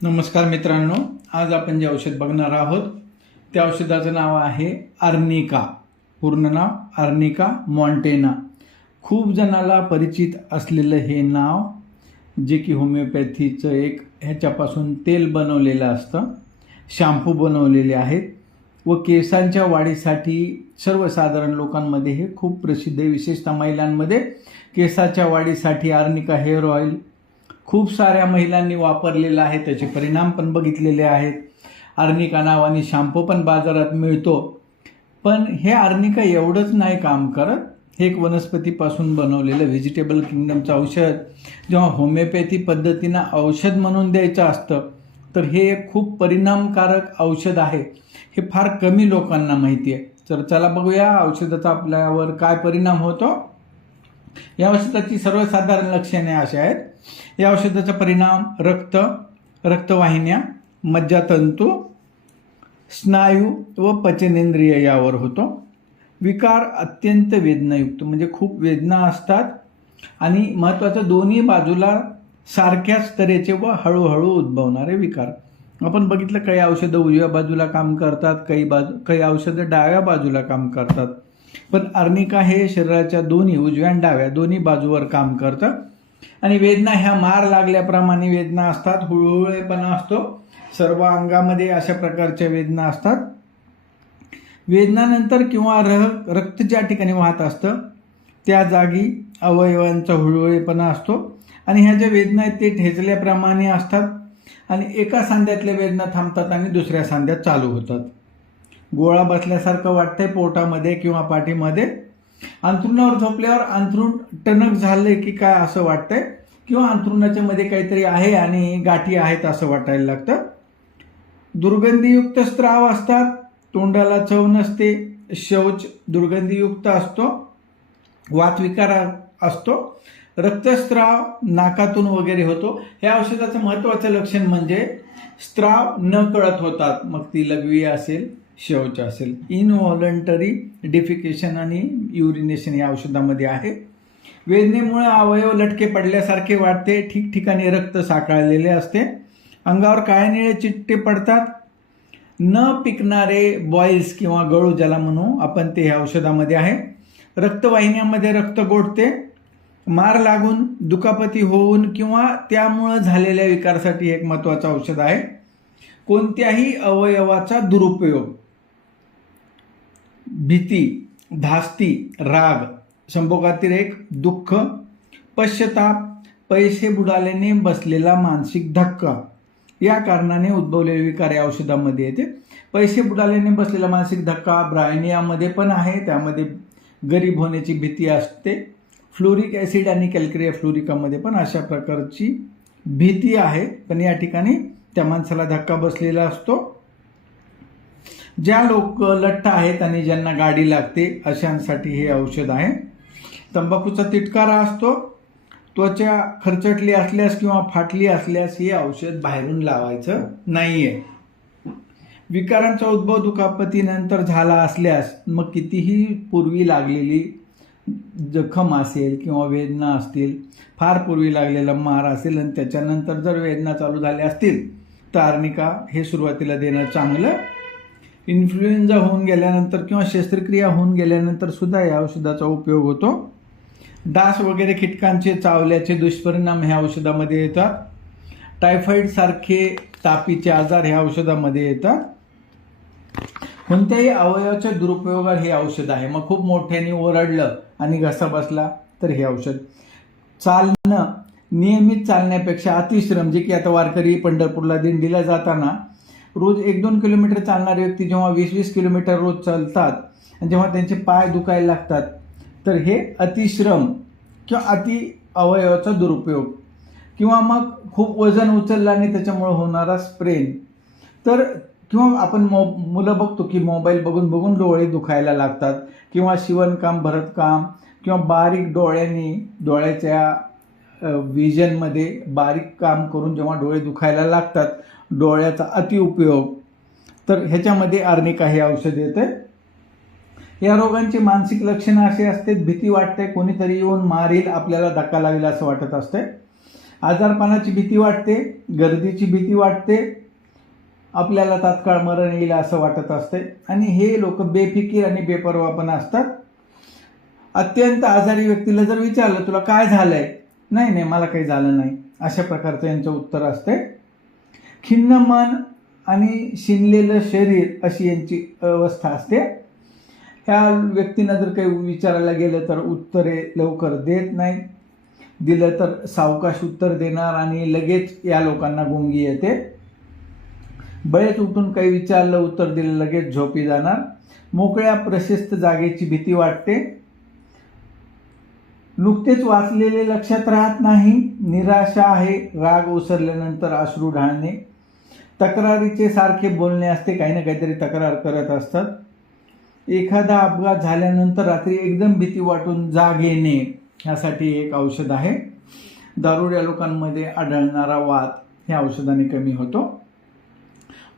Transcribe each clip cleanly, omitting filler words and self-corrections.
नमस्कार मित्रांनो, आज आपण जे औषध बघणार आहोत त्या औषधाचं नाव आहे आर्निका. पूर्ण नाव आर्निका मॉन्टेना. खूप जणाला परिचित असलेलं हे नाव, जे की होमिओपॅथीचं एक ह्याच्यापासून तेल बनवलेलं असतं, शॅम्पू बनवलेले आहेत व केसांच्या वाढीसाठी सर्वसाधारण लोकांमध्ये हे खूप प्रसिद्ध आहे. विशेषतः महिलांमध्ये केसाच्या वाढीसाठी आर्निका हेअर ऑइल खूप साऱ्या महिलांनी वापरलेला आहे, त्याचे परिणाम पण बघितलेले आहेत. आर्निका नावाने शॅम्पू पण बाजारात मिळतो. पण हे आर्निका एवढंच नाही काम करत. हे एक वनस्पतीपासून बनवलेलं व्हेजिटेबल किंगडमचं औषध जेव्हा होमिओपॅथी पद्धतीनं औषध म्हणून द्यायचं असतं, तर हे एक खूप परिणामकारक औषध आहे. हे फार कमी लोकांना माहिती आहे. तर चला बघूया औषधाचा आपल्यावर काय परिणाम होतो. या औषधाची सर्वसाधारण लक्षणे अशी आहेत. या औषधाचा परिणाम रक्तवाहिन्या, मज्जातंतू, स्नायू व पचनेंद्रिय यावर होतो. विकार अत्यंत वेदनायुक्त, म्हणजे खूप वेदना असतात आणि महत्त्वाचं दोन्ही बाजूला सारख्याच तऱ्हेचे व हळूहळू उद्भवणारे विकार. आपण बघितलं काही औषधं उजव्या बाजूला काम करतात, काही औषधं डाव्या बाजूला काम करतात. पण आर्निका हे शरीराच्या दोन्ही उजव्या आणि डाव्या दोन्ही बाजूवर काम करतं. आणि वेदना ह्या मार लागल्याप्रमाणे वेदना असतात, हुळहुळेपणा असतो, सर्व अंगामध्ये अशा प्रकारच्या वेदना असतात. वेदनानंतर किंवा रक्त ज्या ठिकाणी वाहत असतं त्या जागी अवयवांचा हुळहुळेपणा असतो आणि ह्या ज्या वेदना आहेत ते ठेचल्याप्रमाणे असतात आणि एका सांध्यातल्या वेदना थांबतात आणि दुसऱ्या सांध्यात चालू होतात. गोळा बसल्यासारखं वाटतंय पोटामध्ये किंवा पाठीमध्ये. अंथरुणावर झोपल्यावर अंथरूण टणक झाले की काय असं वाटतंय, किंवा अंथरुणाच्या मध्ये काहीतरी आहे आणि गाठी आहेत असं वाटायला लागतं. दुर्गंधीयुक्त स्त्राव असतात, तोंडाला चव नसते, शौच दुर्गंधीयुक्त असतो, वातविकार असतो, रक्तस्त्राव नाकातून वगैरे होतो. या औषधाचं महत्त्वाचं लक्षण म्हणजे स्त्राव न कळत होतात, मग ती लघवी असेल, शौच असेल. इनव्हॉलंटरी डिफिकेशन आणि युरिनेशन या औषधामध्ये आहे. वेदनेमुळे अवयव लटके पडल्यासारखे वाटते, ठिकठिकाणी रक्त साकळलेले असते, अंगावर काळे निळे चिट्टे पडतात, न पिकणारे बॉईल्स किंवा गळू ज्याला म्हणू आपण ते ह्या औषधामध्ये आहे. रक्तवाहिन्यामध्ये रक्त गोठते, मार लागून, दुखापती होऊन किंवा त्यामुळं झालेल्या विकारासाठी एक महत्त्वाचं औषध आहे. कोणत्याही अवयवाचा दुरुपयोग, भीती, धास्ती, राग, संभोगातिरेक, दुःख, पश्चाताप, पैसे बुडाल्याने बसलेला मानसिक धक्का या कारणाने उद्भवलेले विकार या औषधामध्ये येते. पैसे बुडाल्याने बसलेला मानसिक धक्का ब्रायनियामध्ये पण आहे, त्यामध्ये गरीब होण्याची भीती असते. फ्लोरिक ॲसिड आणि कॅल्क्रिया फ्लोरिकामध्ये पण अशा प्रकारची भीती आहे, पण या ठिकाणी त्या माणसाला धक्का बसलेला असतो. ज्या लोक लठ्ठ आहेत आणि ज्यांना गाडी लागते अशांसाठी हे औषध आहे. तंबाखूचा तिटकारा असतो. त्वचा खरचटली असल्यास किंवा फाटली असल्यास हे औषध बाहेरून लावायचं नाहीये. विकारांचा उद्भव दुखापतीनंतर झाला असल्यास, मग कितीही पूर्वी लागलेली जखम असेल किंवा वेदना असतील, फार पूर्वी लागलेला मार असेल आणि त्याच्यानंतर जर वेदना चालू झाल्या असतील तर आर्निका हे सुरुवातीला देणं चांगलं. इन्फ्लुएन्झा होऊन गेल्यानंतर किंवा शस्त्रक्रिया होऊन गेल्यानंतर सुद्धा या औषधाचा उपयोग होतो. डास वगैरे कीटकांचे चावल्याचे दुष्परिणाम ह्या औषधामध्ये येतात. टायफॉइड सारखे तापीचे आजार ह्या औषधामध्ये येतात. कोणत्याही अवयवाच्या दुरुपयोगावर हे औषध आहे. मग खूप मोठ्याने ओरडलं आणि घसा बसला तर हे औषध. चालणं, नियमित चालण्यापेक्षा अतिश्रम, जे की आता वारकरी पंढरपूरला दिंडीला जाताना रोज 1-2 किलोमीटर चालणारे व्यक्ती जेव्हा 20-20 किलोमीटर रोज चालतात आणि जेव्हा त्यांचे पाय दुखायला लागतात, तर हे अतिश्रम किंवा अति अवयवाचा दुरुपयोग, किंवा मग खूप वजन उचललं आणि त्याच्यामुळे होणारा स्प्रेन, तर किंवा आपण मुलं बघतो की मोबाईल बघून बघून डोळे दुखायला लागतात, किंवा शिवणकाम, भरतकाम, किंवा बारीक डोळ्याच्या विजनमध्ये बारीक काम करून जेव्हा डोळे दुखायला लागतात, डोळ्याचा अतिउपयोग, तर ह्याच्यामध्ये आर्निका हे औषध येतं. या रोगांची मानसिक लक्षणं अशी असते, भीती वाटते, कोणीतरी येऊन मारील, आपल्याला धक्का लागेल असं वाटत असते. आजारपणाची भीती वाटते, गर्दीची भीती वाटते, आपल्याला तात्काळ मरण येईल असं वाटत असते आणि हे लोक बेफिकीर आणि बेपर्वापणा असतात. अत्यंत आजारी व्यक्तीला जर विचारलं तुला काय झालंय, नाही नाही मला काही झालं नाही, अशा प्रकारचं यांचं उत्तर असते. खिन्न मन आणि शिनलेलं शरीर अशी यांची अवस्था असते. ह्या व्यक्तींना जर काही विचारायला गेलं तर उत्तरे लवकर देत नाही, दिलं तर सावकाश उत्तर देणार आणि लगेच या लोकांना गुंगी येते. बळेच उठून काही विचारलं उत्तर दिलं लगेच झोपी जाणार. मोकळ्या प्रशस्त जागेची भीती वाटते. नुकतेच वाचलेले लक्षात राहत नाही. निराशा आहे. राग ओसरल्यानंतर अश्रू ढाळणे. तक्रारीचे सारखे बोलणे असते, काही ना काहीतरी तक्रार करत असतात. एखादा अपघात झाल्यानंतर रात्री एकदम भीती वाटून जाग येणे, ह्यासाठी एक औषध आहे. दारुड्या लोकांमध्ये आढळणारा वात ह्या औषधाने कमी होतो.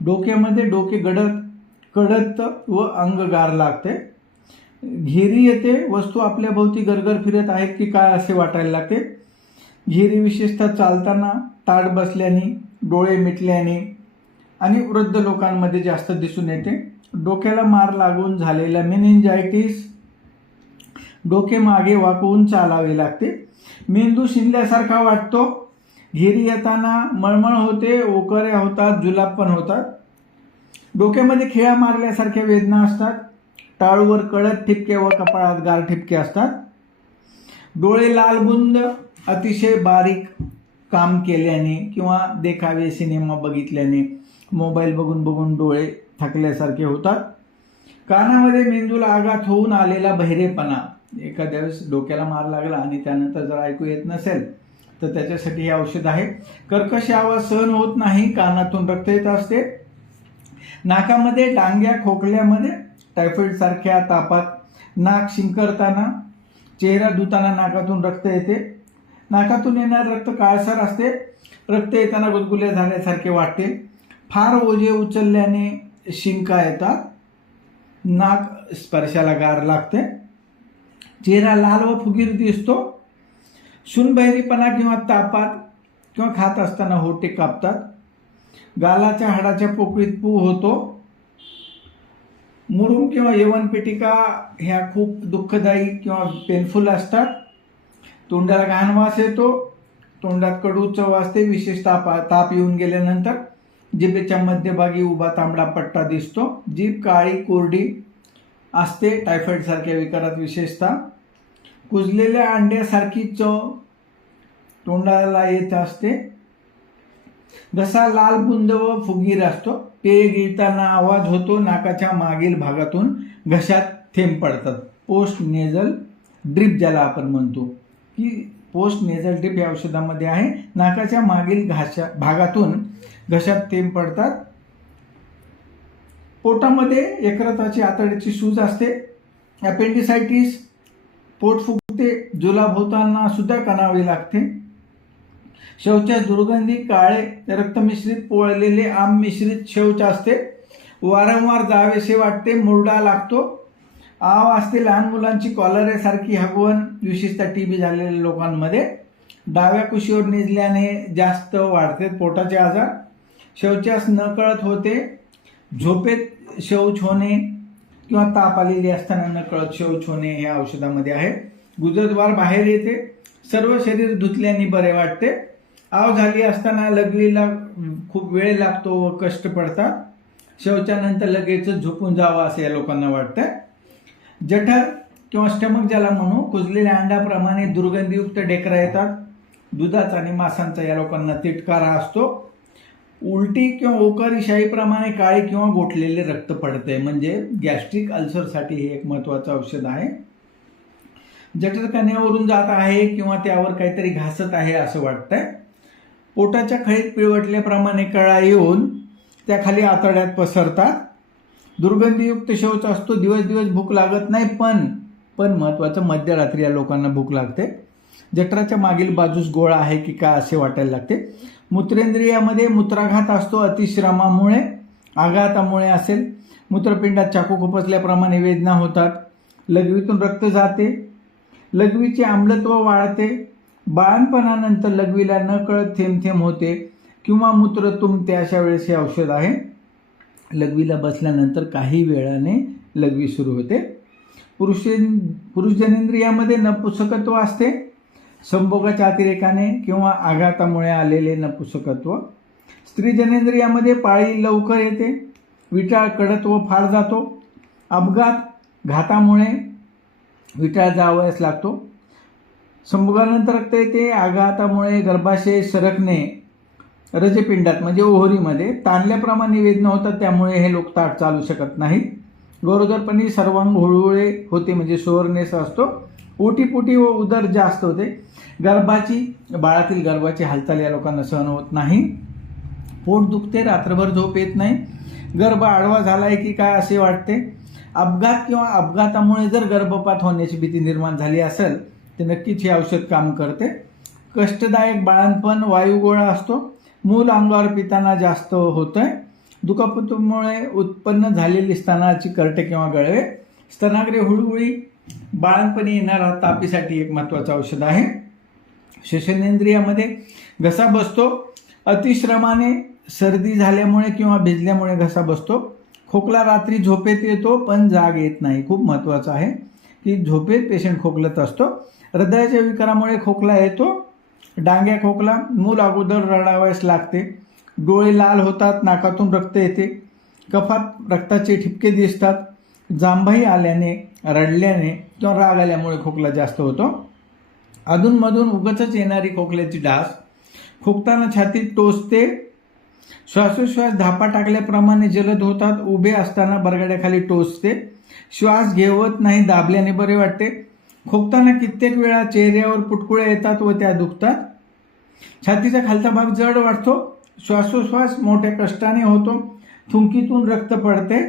डोक्यामध्ये डोके कडत व अंग गार लागते. घेरी येते. वस्तू आपल्या भोवती गरगर फिरत आहेत की काय असे वाटायला लागते. घेरी विशेषतः चालताना, ताट बसल्याने, डोळे मिटल्याने आणि वृद्ध लोकांमध्ये जास्त दिसून येते. डोक्याला मार लागून झालेला मेनिंजायटिस. डोके मागे वाकवून चालावे लागते. मेंदू शिंदल्यासारखा वाटतो. घेरी येताना मळमळ होते, ओकऱ्या होतात, जुलाब पण होतात. डोक्यामध्ये खिळा मारल्यासारख्या वेदना असतात. टाळूवर कडक ठिपके व कपाळात गार ठिपके असतात. डोळे लालबुंद, अतिशय बारीक काम केल्याने किंवा देखावे सिनेमा बघितल्याने, मोबाईल बघून बघून डोळे थकल्यासारखे होतात. कानामध्ये मेंदूला आघात होऊन आलेला बहिरेपणा. एखाद्या वेळेस डोक्याला मार लागला आणि त्यानंतर जर ऐकू येत नसेल तर त्याच्यासाठी हे औषध आहे. कर्कश आवाज सहन होत नाही. कानातून रक्त येत असते. नाकामध्ये डांग्या, खोकल्यामध्ये, टायफॉइड सारख्या तापात, नाक शिंकरताना, चेहरा धुताना नाकातून रक्त येते. नाकातून येणारे रक्त काळसर असते. रक्त येताना गुदगुल्या झाल्यासारखे वाटते. फार ओझे उचलल्याने शिंका येतात. नाक स्पर्शाला गार लागते. चेहरा लाल व फुगीर दिसतो. शूनबहिरीपणा किंवा तापात किंवा खात असताना होठे कापतात. गालाच्या हाडाच्या पोकळीत पू होतो. मुरुम किंवा यवनपेटिका ह्या खूप दुःखदायी किंवा पेनफुल असतात. तोंडाला घाण वास येतो. तोंडात कडू चव असते. विशेष ताप येऊन गेल्यानंतर जिभेच्या मध्यभागी उभा तांबडा पट्टा दिसतो. जीभ काळी कोरडी असते. टायफॉइड सारख्या विकारात विशेषतः. कुजलेल्या अंड्यासारखी चव तोंडाला येत असते. घसा लाल बुंद व फुगीर असतो. पेय गिळताना आवाज होतो. नाकाच्या मागील भागातून घशात थेंब पडतात. पोस्ट नेझल ड्रिप ज्याला आपण म्हणतो की पोस्ट नेझल ड्रिप या औषधामध्ये आहे. नाकाच्या मागील भागातून घशात थेंब पडतात. पोटामध्ये यकृताची आतड्याची सूज असते. अपेंडिसायटिस, पोट फुगते. जुलाब होताना सुद्धा कणावे लागते. शौचास दुर्गंधी, काळे रक्तमिश्रित पोळलेले आम मिश्रित शौच असते. वारंवार जावेसे वाटते. मुरडा लागतो. आव असते. लहान मुलांची कॉलरेसारखी हगवण, विशेषतः टीबी झालेल्या लोकांमध्ये. डाव्या कुशीवर निजल्याने जास्त वाढते पोटाचे आजार. शौचास नकळत होते. झोपेत शौच होणे किंवा ताप आलेली असताना नकळत शौच होणे हे औषधामध्ये आहे. गुदद्वार बाहेर येते. सर्व शरीर धुतल्याने बरे वाटते. आव झाली असताना लगवीला खूप वेळ लागतो व कष्ट पडतात. शौचानंतर लगेच झोपून जावं असं या लोकांना वाटतं. जठर किंवा स्टमक ज्याला म्हणू, कुजलेल्या अंड्याप्रमाणे दुर्गंधीयुक्त ढेकरा येतात. दुधाचा आणि मांसांचा या लोकांना तिटकारा असतो. उलटी किंवा ओकारी शाईप्रमाणे काळे किंवा गोठलेले रक्त पडते. म्हणजे गॅस्ट्रिक अल्सरसाठी हे एक महत्त्वाचं औषध आहे. जठर कण्यावरून जात आहे किंवा त्यावर काहीतरी घासत आहे असं वाटतंय. पोटाच्या खळीत पिळवटल्याप्रमाणे कळा येऊन त्या खाली आतड्यात पसरतात. दुर्गंधीयुक्त शौच असतो. दिवस दिवस भूक लागत नाही, पण महत्त्वाचं मध्यरात्री या लोकांना भूक लागते. जठराच्या मागील बाजूस गोळा आहे की काय असे वाटायला लागते. मूत्रेंद्रियामध्ये मूत्राघात असतो. अतिश्रमामुळे, आघातामुळे असेल. मूत्रपिंडात चाकू खुपसल्याप्रमाणे वेदना होतात. लघवीतून रक्त जाते. लघवीचे आम्लत्व वाढते. बाळणपणानंतर लघवीला नकळत थेंब थेंब होते किंवा मूत्र तुंबते, अशा वेळेस हे औषध आहे. लघवीला बसल्यानंतर काही वेळाने लघवी सुरू होते. पुरुष जनेंद्रियामध्ये नपुंसकत्व असते, संभोगाच्या अतिरेकाने किंवा आघातामुळे आलेले नपुंसकत्व. स्त्री जनेंद्रियामध्ये पाळी लवकर येते, विटाळ कडत्व फार जातो, घातामुळे विटाळ जावयास लागतो. संभोगानंतर रक्त येते, आघातामुळे गर्भाशय सरकणे, रजपिंडात म्हणजे ओहरीमध्ये ताणल्याप्रमाणे वेदना होतात, त्यामुळे हे लोक ताट चालू शकत नाहीत. गरोदरपणी सर्वांग हुळहुळे होते म्हणजे सोअरनेस असतो. ओटीपोटी व उदर जास्त होते. बाळातील गर्भाची हालचाल या लोकांना सहन होत नाही. पोट दुखते, रात्रभर झोप येत नाही, गर्भ आडवा झालाय की काय असे वाटते. अपघात किंवा अपघातामुळे जर गर्भपात होण्याची भीती निर्माण झाली असेल तर नक्कीच हे औषध काम करते. कष्टदायक बाळंतपण, वायुगोळा असतो, मूल अंगावर पिताना जास्त होतंय. दुखापतीमुळे उत्पन्न झालेली स्तनाची करटे किंवा गळवे, स्तनाग्रे हुळहुळी, बाळंतपणी येणारा तापीसाठी एक महत्त्वाचं औषध आहे. श्वसनेंद्रियामध्ये घसा बसतो, अतिश्रमाने सर्दी झाल्यामुळे किंवा भिजल्यामुळे घसा बसतो. खोकला रात्री झोपेत येतो पण जाग येत नाही. खूप महत्त्वाचं आहे की झोपेत पेशंट खोकलत असतो. हृदयाच्या विकारामुळे खोकला येतो, डांग्या खोकला, मूल अगोदर रडावयास लागते, डोळे लाल होतात, नाकातून रक्त येते, कफात रक्ताचे ठिपके दिसतात, जांभाई आल्याने, रडल्याने किंवा राग आल्यामुळे खोकला जास्त होतो. अधूनमधून उगाचच येणारी खोकल्याची डास, खोकताना छाती टोचते, श्वासोश्वास धापा टाकल्याप्रमाणे जलद होतात, उभे असताना बरगड्याखाली टोचते, श्वास घेवत नाही, दाबल्याने बरे वाटते, खोकताना कित्येक वेळा चेहऱ्यावर पुटकुळ्या येतात व त्या दुखतात, छातीचा खालचा भाग जड वाटतो, श्वासोश्वास मोठ्या कष्टाने होतो, थुंकीतून रक्त पडते,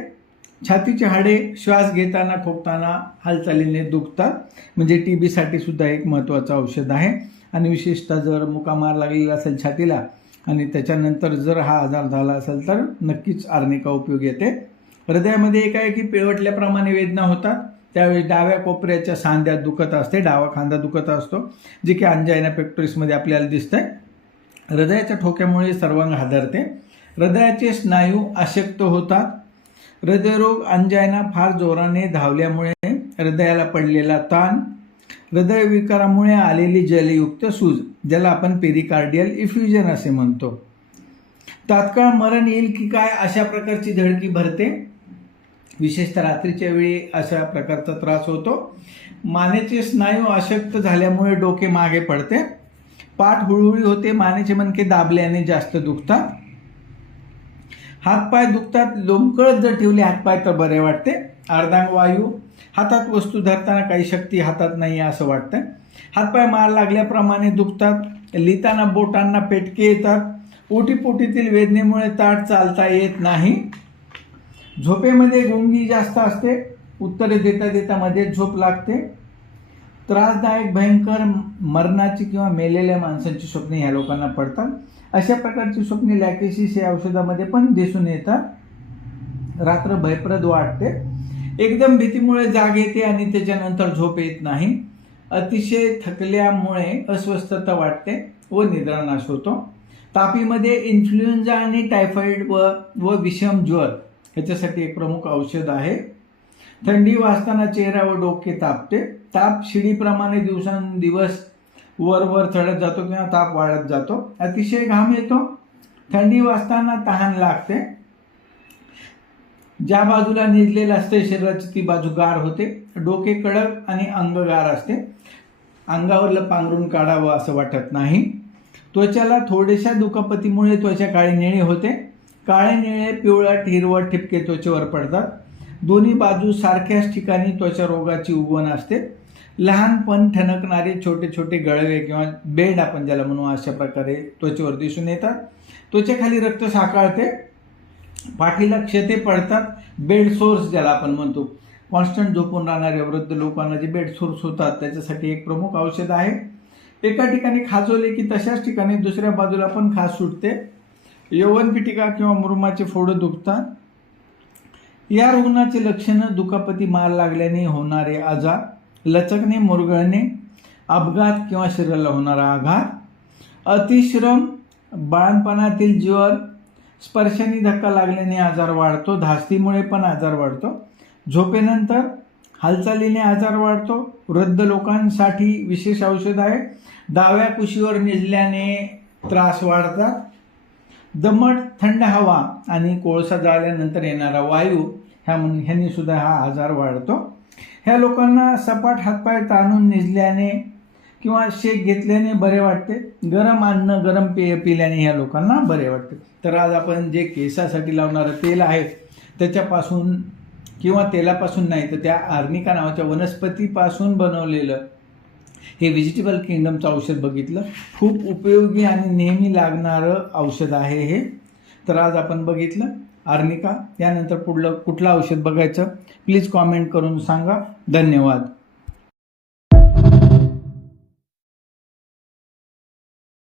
छातीची हाडे श्वास घेताना खोकताना हालचालीने दुखतात. म्हणजे TBसाठी सुद्धा एक महत्त्वाचं औषध आहे. आणि विशेषतः जर मुकामार लागलेला असेल छातीला आणि त्याच्यानंतर जर हा आजार झाला असेल तर नक्कीच आर्निका उपयोगी येते. हृदयामध्ये एकाएकी पिळवटल्याप्रमाणे वेदना होतात, त्यावेळी डाव्या कोपऱ्याच्या सांध्यात दुखत असते, डावा खांदा दुखत असतो, जे की अंजायना पेक्टोरिसमध्ये आपल्याला दिसतंय. हृदयाच्या ठोक्यामुळे सर्वांग हादरते, हृदयाचे स्नायू अशक्त होतात, हृदयरोग, अंजायना फार जोराने धावल्यामुळे हृदयाला पडलेला ताण, हृदयविकारामुळे आलेली जलयुक्त सूज, ज्याला आपण पेरिकार्डियल इफ्युजन असे म्हणतो. तात्काळ मरण येईल की काय अशा प्रकारची धडकी भरते, विशेषतः रात्रीच्या वेळी अशा प्रकारचा त्रास होतो. मानेचे स्नायू अशक्त झाल्यामुळे डोके मागे पडते, पाठ हुळहुळी होते, मानेचे मणके दाबल्याने जास्त दुखतात, हातपाय दुखतात, लोंबकळत जर ठेवले हातपाय तर बरे वाटते, अर्धांग वायू, हातात वस्तू धरताना काही शक्ती हातात नाही असं वाटतं, हातपाय मार लागल्याप्रमाणे दुखतात, लिहिताना बोटांना पेटके येतात, ओटीपोटीतील वेदनेमुळे ताट चालता येत नाही, झोपेमध्ये गुंगी जास्त असते, उत्तरे देता देता मध्ये झोप लागते, त्रासदायक भयंकर मरणाची किंवा मेलेल्या माणसांची स्वप्ने ह्या लोकांना पडतात. अशा प्रकारची स्वप्ने लॅकेसिस या औषधामध्ये पण दिसून येतात. रात्र भयप्रद वाटते, एकदम भीतीमुळे जाग येते आणि त्याच्यानंतर झोप येत नाही, अतिशय थकल्यामुळे अस्वस्थता वाटते व निद्रानाश होतो. तापीमध्ये इन्फ्लुएन्झा आणि टायफॉइड व विषम ज्वर ह्याच्यासाठी एक प्रमुख औषध आहे. थंडी वाजताना चेहरा व डोके तापते, ताप शिडीप्रमाणे दिवसांदिवस वर चढत जातो किंवा ताप वाढत जातो, अतिशय घाम येतो, थंडी वाजताना तहान लागते, ज्या बाजूला निजलेलं असते शरीराची ती बाजू गार होते, डोके कडक आणि अंग गार असते, अंगावरलं पांघरून काढावं असं वाटत नाही, त्वचाला थोड्याशा दुखापतीमुळे त्वचा काळी निळी होते, काळे निळे पिवळट हिरवट ठिपके त्वचेवर पडतात, दोन्ही बाजू सारख्याच ठिकाणी त्वचा रोगाची उगवण असते, लहानपण ठणकणारे छोटे छोटे गळवे किंवा बेड आपण ज्याला म्हणू अशा प्रकारे त्वचेवर दिसून येतात, त्वचेखाली रक्त साकाळते, पाठीला क्षते पडतात, बेड सोर्स ज्याला आपण म्हणतो, कॉन्स्टंट झोपून राहणाऱ्या वृद्ध लोकांना जे बेड सोर्स होतात त्याच्यासाठी एक प्रमुख औषध आहे. एका ठिकाणी खाजवले की तशाच ठिकाणी दुसऱ्या बाजूला पण खाज सुटते, यौवन पिटिका किंवा मुरुमाचे फोड दुखतात. या रुग्णाचे लक्षणं दुखापती मार लागल्याने होणारे आजार, लचकणे, मुरगळणे, अपघात किंवा शरीराला होणारा आघात, अतिश्रम, बाळपणातील ज्वर, स्पर्शाने धक्का लागल्याने आजार वाढतो, धास्तीमुळे पण आजार वाढतो, झोपेनंतर हालचालीने आजार वाढतो, वृद्ध लोकांसाठी विशेष औषध आहे, डाव्या कुशीवर निजल्याने त्रास वाढतात, दमट थंड हवा आणि कोळसा जाळल्यानंतर येणारा वायू ह्यांनी सुद्धा हा आजार वाढतो. ह्या लोकांना सपाट हातपाय ताणून निजल्याने किंवा शेक घेतल्याने बरे वाटते, गरम अन्न गरम पेय पिल्याने ह्या लोकांना बरे वाटते. तर आज आपण जे केसासाठी लावणारं तेल आहे त्याच्यापासून किंवा तेलापासून नाही तर त्या आर्निका नावाच्या वनस्पतीपासून बनवलेलं हे व्हेजिटेबल किंगडमचं औषध बघितलं. खूप उपयोगी आणि नेहमी लागणारं औषध आहे हे. तर आज आपण बघितलं आर्निका. यानंतर कुठलं औषध बघायचं प्लीज कॉमेंट करून सांगा. धन्यवाद.